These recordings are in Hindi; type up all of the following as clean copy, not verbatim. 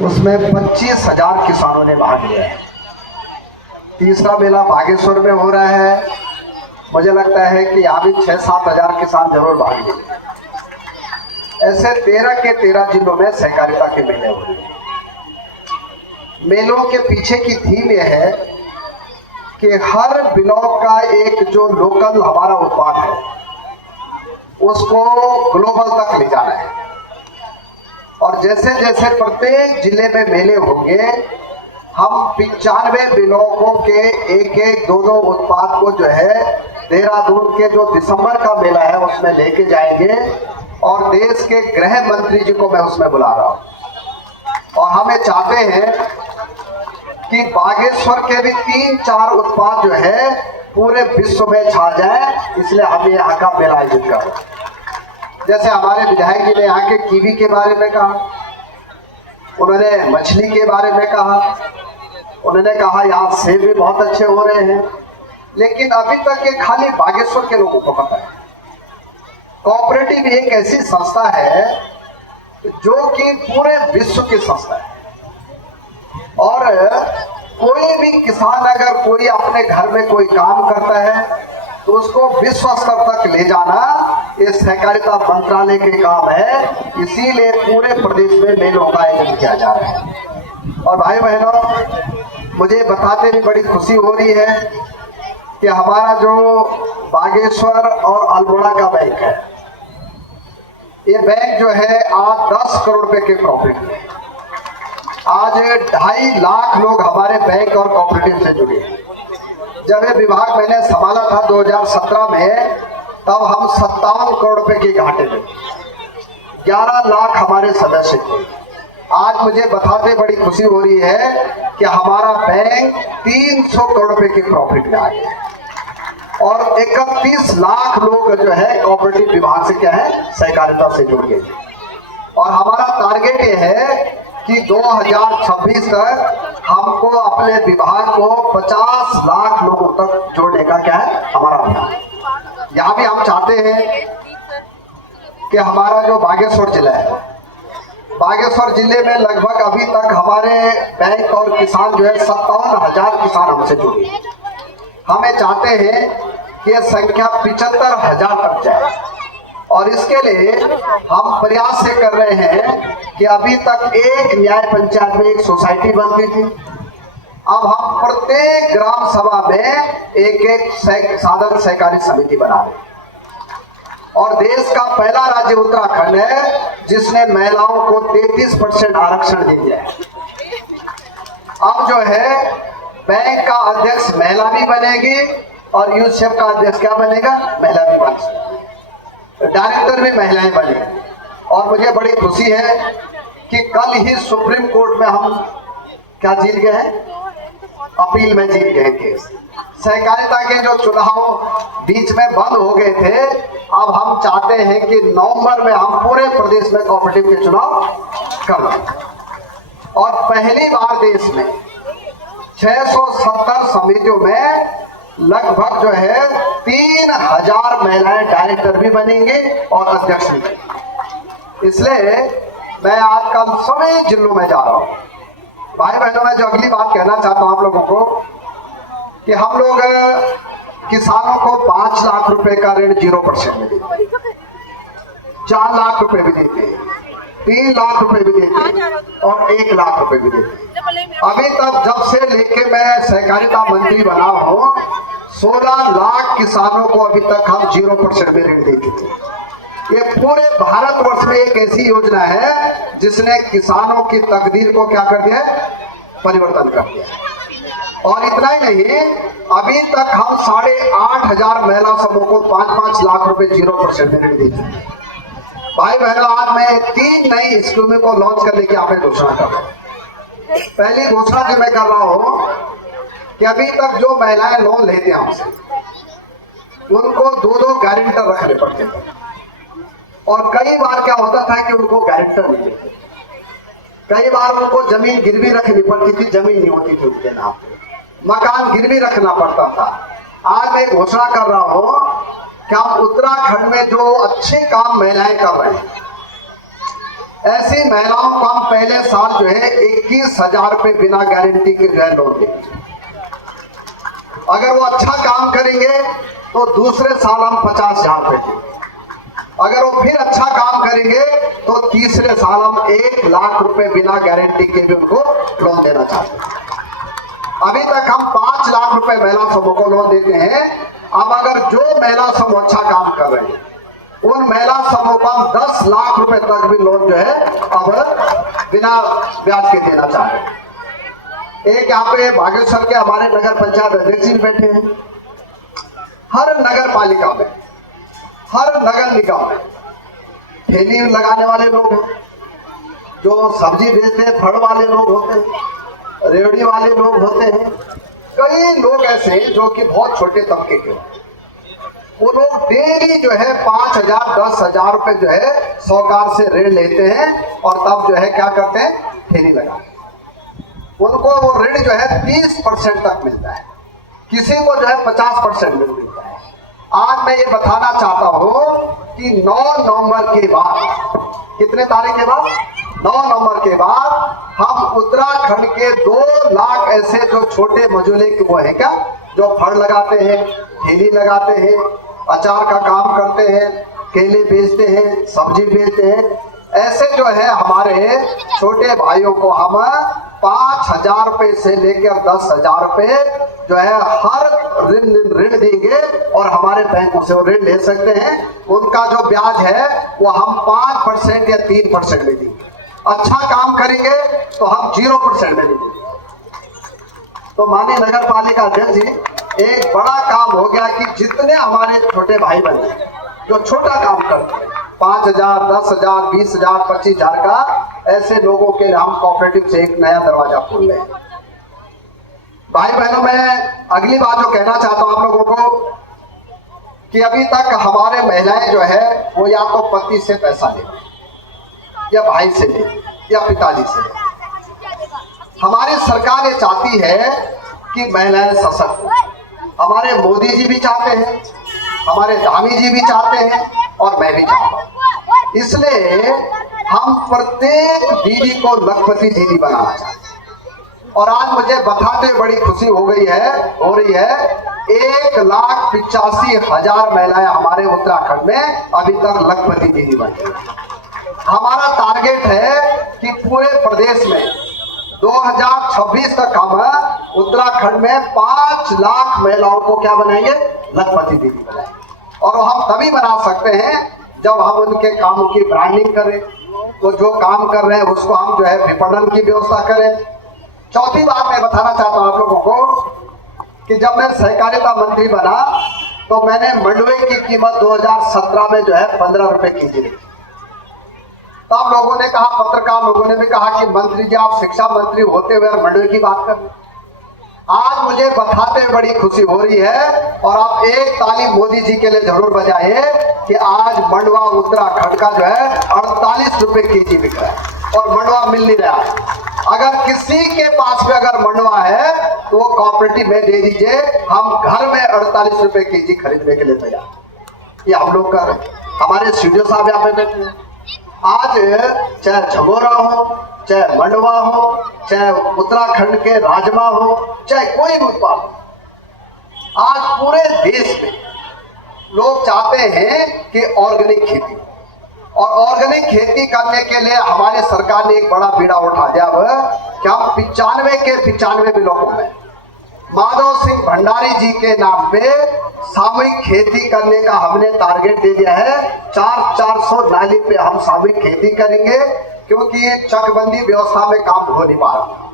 उसमें 25,000 किसानों ने भाग लिया है। तीसरा मेला बागेश्वर में हो रहा है, मुझे लगता है कि यहाँ भी 6-7 हजार किसान जरूर भाग लेंगे। ऐसे 13 के 13 जिलों में सहकारिता के मेले हो रहे हैं। मेलों के पीछे की थीम यह है कि हर ब्लॉक का एक जो लोकल हमारा उत्पाद है उसको ग्लोबल तक ले जाना है। और जैसे जैसे प्रत्येक जिले में मेले होंगे, हम 95 ब्लॉकों के एक एक दो उत्पाद को जो है देहरादून के जो दिसंबर का मेला है उसमें लेके जाएंगे। और देश के गृह मंत्री जी को मैं उसमें बुला रहा हूं। और हमें चाहते हैं कि बागेश्वर के भी 3-4 उत्पाद जो है पूरे विश्व में छा जाए, इसलिए हम यहाँ का मेला आयोजित कर रहे हैं। जैसे हमारे विधायक जी ने यहाँ के कीवी के बारे में कहा, उन्होंने मछली के बारे में कहा, उन्होंने कहा यहाँ सेब भी बहुत अच्छे हो रहे हैं। लेकिन अभी तक ये खाली बागेश्वर के लोगों को पता है। कोऑपरेटिव एक ऐसी संस्था है जो कि पूरे विश्व की संस्था है। और कोई भी किसान अगर कोई अपने घर में कोई काम करता है तो उसको विश्व स्तर तक ले जाना ये सहकारिता मंत्रालय के काम है। इसीलिए पूरे प्रदेश में मेलों का आयोजन किया जा रहा है। और भाई बहनों, मुझे बताते भी बड़ी खुशी हो रही है कि हमारा जो बागेश्वर और अल्मोड़ा का बैंक है, ये बैंक जो है आज 10 करोड़ रुपए के प्रॉफिट में। आज 2.5 लाख लोग हमारे बैंक और कोऑपरेटिव से जुड़े। जब ये विभाग मैंने संभाला था 2017 में, तब हम 57 करोड़ रुपए के घाटे में, 11 लाख हमारे सदस्य थे। आज मुझे बताते बड़ी खुशी हो रही है कि हमारा बैंक 300 करोड़ रुपए के प्रॉफिट में आ गया और 31 लाख लोग जो है कोऑपरेटिव विभाग से क्या है सहकारिता से जुड़ गए। और हमारा टारगेट ये है कि 2026 तक हमको अपने विभाग को 50 लाख लोगों तक जोड़ने का क्या है हमारा अभियान। यहाँ भी हम चाहते हैं कि हमारा जो बागेश्वर जिला है, बागेश्वर जिले में लगभग अभी तक हमारे बैंक और किसान जो है 57,000 किसान हमसे जुड़े। हमें चाहते हैं कि यह संख्या 75,000 तक जाए। और इसके लिए हम प्रयास से कर रहे हैं कि अभी तक एक न्याय पंचायत में एक सोसाइटी बनती थी, अब हम प्रत्येक ग्राम सभा में एक साधन सहकारी समिति बना रहे हैं। और देश का पहला राज्य उत्तराखंड है जिसने महिलाओं को 33% आरक्षण दे दिया है। अब जो है बैंक का अध्यक्ष महिला भी बनेगी और यूसेफ का अध्यक्ष क्या बनेगा, महिला भी बन सकती है, डायरेक्टर भी महिलाएं बनेगी। और मुझे बड़ी खुशी है कि कल ही सुप्रीम कोर्ट में हम क्या जीत गए हैं, अपील में जीत गए केस। सहकारिता के जो चुनाव बीच में बंद हो गए थे, अब हम चाहते हैं कि नवंबर में हम पूरे प्रदेश में कोऑपरेटिव के चुनाव कर रहे हैं। और पहली बार देश में 670 समितियों में लगभग जो है 3,000 महिलाएं डायरेक्टर भी बनेंगे और अध्यक्ष भी बनेंगे। इसलिए मैं आजकल सभी जिलों में जा रहा हूं। भाई बहनों, मैं जो अगली बात कहना चाहता हूं आप लोगों को कि हम लोग किसानों को 5 लाख रुपए का ऋण 0% में देते हैं, 4 लाख रुपए भी देते हैं, 3 लाख रुपए भी देते हैं और 1 लाख रुपए भी देते हैं। अभी तक जब से लेके मैं सहकारिता मंत्री बना हूं, 16 लाख किसानों को अभी तक हम 0% में ऋण दे चुके हैं। ये पूरे भारतवर्ष में एक ऐसी योजना है जिसने किसानों की तकदीर को क्या कर दिया, परिवर्तन कर दिया। और इतना ही नहीं, अभी तक हम 8,500 महिला समूह को 5-5 लाख रुपए 0% में ऋण दे चुके हैं। भाई बहनों, आज मैं 3 नई स्कीमों को लॉन्च करने की आपने घोषणा कर रहा हूं। पहली घोषणा जो मैं कर रहा हूं कि अभी तक जो महिलाएं लोन लेते हैं हमसे, उनको 2 गारंटर रखने पड़ते थे। और कई बार क्या होता था कि उनको गारंटर नहीं देते, कई बार उनको जमीन गिरवी रखनी पड़ती थी, जमीन नहीं होती थी उनके नाम पे, मकान गिरवी रखना पड़ता था। आज मैं घोषणा कर रहा हूं कि हम उत्तराखंड में जो अच्छे काम महिलाएं कर रहे हैं, ऐसी महिलाओं को हम पहले साल जो है 21,000 रुपये बिना गारंटी के जो है लोन देंगे। अगर वो अच्छा काम करेंगे तो दूसरे साल हम 50,000 रुपये देंगे। अगर वो फिर अच्छा काम करेंगे तो तीसरे साल हम 1,00,000 रुपए बिना गारंटी के भी उनको लोन देना चाहते हैं। अभी तक हम 5 लाख रुपए महिला समूह को लोन देते हैं। अब अगर जो महिला समूह अच्छा काम कर रहे हैं उन महिला समूह को हम 10 लाख रुपए तक भी लोन जो है अब बिना ब्याज के देना चाह रहे हैं। एक यहाँ पे बागेश्वर के हमारे नगर पंचायत अध्यक्ष जी बैठे हैं। हर नगर पालिका में, हर नगर निगम में ठेली लगाने वाले लोग हैं, जो सब्जी बेचते हैं, फल वाले लोग होते हैं, रेवड़ी वाले लोग होते हैं, कई लोग ऐसे हैं जो कि बहुत छोटे तबके के हैं। वो लोग डेली जो है 5,000 10,000 रुपए जो है साहूकार से ऋण लेते हैं और तब जो है क्या करते हैं, ठेली लगाते हैं। उनको वो ऋण जो है 30% तक मिलता है, किसी को जो है 50% मिलता है। आज मैं ये बताना चाहता हूं कि 9 नवंबर के बाद, कितने तारीख के बाद, 9 नवंबर के बाद हम उत्तराखंड के 2 लाख ऐसे जो छोटे मजूले वो हैं क्या, जो फल लगाते हैं, ठेली लगाते हैं, अचार का काम करते हैं, केले बेचते हैं, सब्जी बेचते हैं, ऐसे जो है हमारे छोटे भाइयों को हम 5,000 रुपए से लेकर 10,000 रुपए जो है हर ऋण देंगे और हमारे बैंकों से वो ऋण ले सकते हैं। उनका जो ब्याज है वो हम 5% या 3% में देंगे। अच्छा काम करेंगे तो हम 0% में देंगे। तो माननीय नगर पालिका अध्यक्ष जी, एक बड़ा काम हो गया कि जितने हमारे छोटे भाई बहन जो छोटा काम करते हैं, 5,000 10,000 20,000 25,000 का, ऐसे लोगों के लिए हम कोऑपरेटिव से एक नया दरवाजा खोल रहे हैं। भाई बहनों, मैं अगली बात जो कहना चाहता हूं आप लोगों को कि अभी तक हमारे महिलाएं जो है वो या तो पति से पैसा ले, या भाई से ले, या पिताजी से ले। हमारी सरकार ये चाहती है कि महिलाएं सशक्त हो। हमारे मोदी जी भी चाहते हैं, हमारे धामी जी भी चाहते हैं और मैं भी चाहता हूं। इसलिए हम प्रत्येक दीदी को लखपति दीदी बनाना चाहते हैं। और आज मुझे बताते बड़ी खुशी हो रही है 1,85,000 महिलाएं हमारे उत्तराखंड में अभी तक लखपति दीदी बनी। हमारा टारगेट है कि पूरे प्रदेश में 2026 तक हम उत्तराखंड में 5 लाख महिलाओं को क्या बनाएंगे, लखपति दीदी बनाएंगे। और हम तभी बना सकते हैं जब हम उनके कामों की ब्रांडिंग करें, तो जो काम कर रहे हैं उसको हम जो है विपणन की व्यवस्था करें। चौथी बात मैं बताना चाहता हूं आप लोगों को कि जब मैं सहकारिता मंत्री बना तो मैंने मंडुए की कीमत 2017 में जो है 15 रुपए केजी रखी। तब लोगों ने कहा, पत्रकार लोगों ने भी कहा कि मंत्री जी आप शिक्षा मंत्री होते हुए मंडुए की बात कर रहे हैं। आज मुझे बताते हुए बड़ी खुशी हो रही है और आप एक ताली मोदी जी के लिए जरूर बजाइए कि आज मंडुआ उत्तराखंड का जो है 48 रुपए केजी बिक रहा है और मंडुआ मिल नहीं रहा। अगर किसी के पास भी अगर मंडुआ है तो वो कोऑपरेटिव में दे दीजिए, हम घर में 48 रुपए केजी खरीदने के लिए तैयार। ये हम लोग कर रहे हैं। हमारे स्टूडियो साहब यहाँ पे बैठे हैं। आज चाहे झगोरा हो, चाहे मंडुआ हो, चाहे उत्तराखंड के राजमा हो, चाहे कोई भी उत्पाद, आज पूरे देश में लोग चाहते हैं कि ऑर्गेनिक खेती, और ऑर्गेनिक खेती करने के लिए हमारी सरकार ने एक बड़ा बीड़ा उठा दिया कि हम 95 के 95 ब्लॉकों में माधव सिंह भंडारी जी के नाम पे सामूहिक खेती करने का हमने टारगेट दे दिया है। 400 नाली पे हम सामूहिक खेती करेंगे, क्योंकि चकबंदी व्यवस्था में काम हो नहीं पा रहा।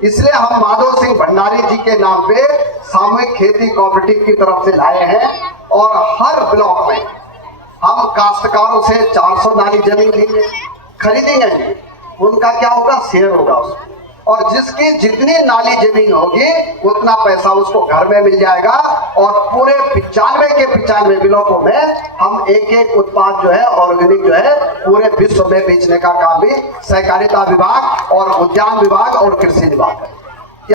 इसलिए हम माधव सिंह भंडारी जी के नाम पे सामूहिक खेती कोऑपरेटिव की तरफ से लाए हैं और हर ब्लॉक में हम काश्तकारों से 400 नाली जमीन लेंगे, खरीदेंगे, उनका क्या होगा, शेयर होगा उसमें, और जिसकी जितनी नाली जमीन होगी उतना पैसा उसको घर में मिल जाएगा। और पूरे 95 के 95 ब्लॉकों में हम एक उत्पाद जो है ऑर्गेनिक जो है पूरे विश्व में बेचने का काम भी सहकारिता विभाग और उद्यान विभाग और कृषि विभाग है।